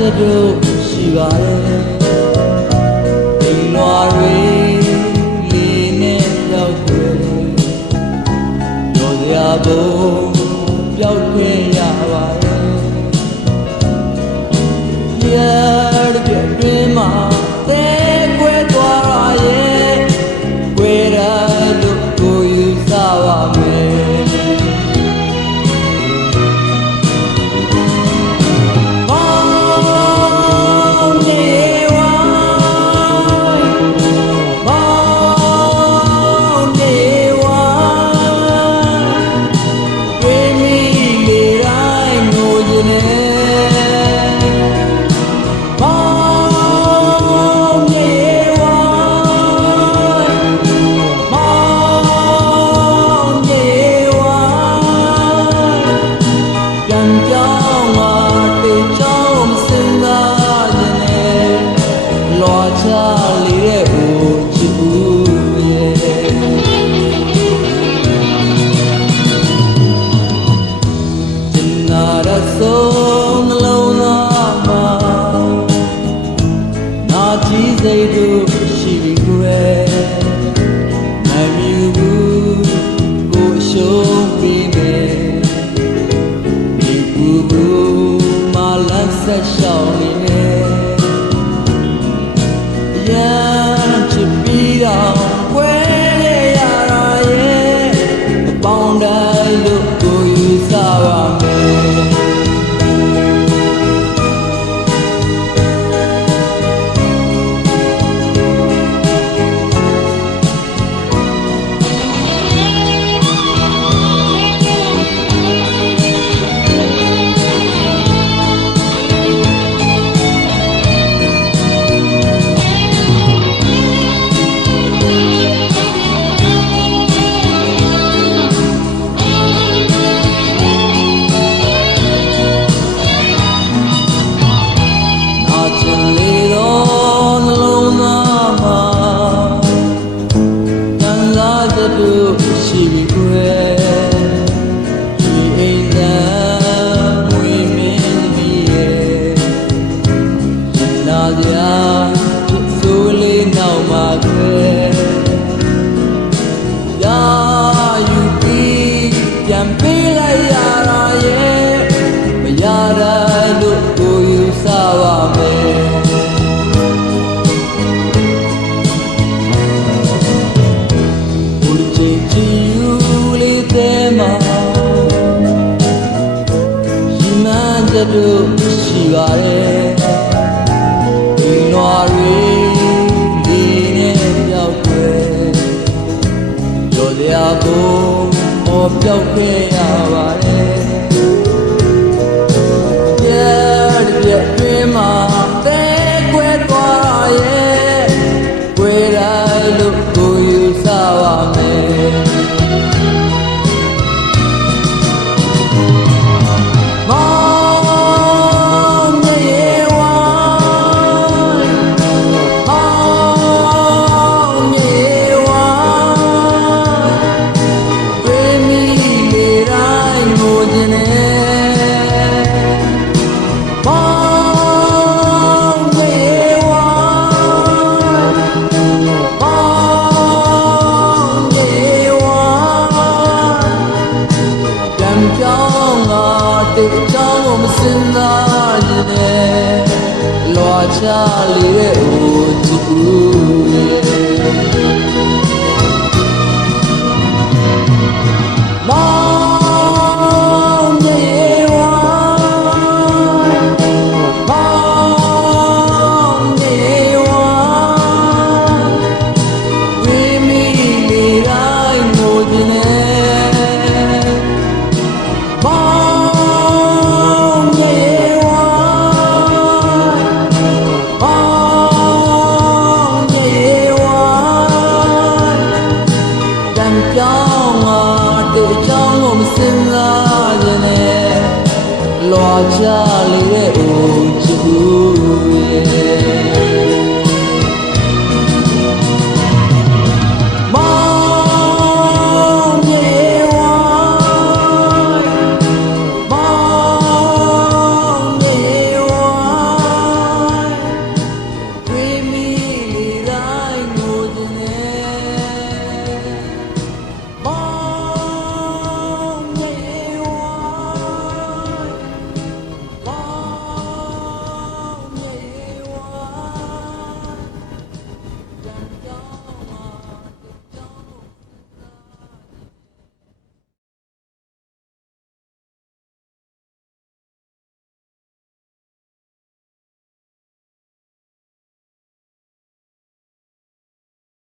တို့ရှိပါတယ်အိမ်လွာတွေလေးနဲ့ရောက်ွယ်ရောစရာဘုံပျောက်ခွင့်ရပါတယ်ရဲ့ပြည့်တွင်မှာသဲကွဲသွားရဲ့ကွဲရလို့ကိုယူစားပါမယ်စိတ်တို့ရှိပြီကွယ်မမြူဘူးကိုရှုံးပြီးမယ်ဒီဘူးမလန်းဆက်ရှောင်းနေမယ်ရမ်းချစ်ပြီးတော့ကွယ်ရတာရဲ့အပေါင်းတိုင်းလို့ကိုယူစားပါမယ်တို့ရှိပြီကွယ်ဒီအိမ်သာမွေမင်းပြီးရဲ့လာစရာဆိုလေးနောက်မှာကွယ်ရာယူပြီးပြန်ပေးလိုက်ရတာရဲ့မရတဲ့လို့ကိုယူစားပါမယ်တို့ရှိပါတယ်ဒီနွားတွေဒီနဲ့ပြောက်ွယ်ရောစရာဘုံမော်ပြောက်ခဲ့ရပါတယ်ရဲ့ပြည့်တွင်မှာသဲကွဲသွားရဲ့ကွဲတိုင်းလို့ကိုယူစားပါမယ်ကြောင်းမစင်သားရင်လွာချလေးတဲ့အိုချစ်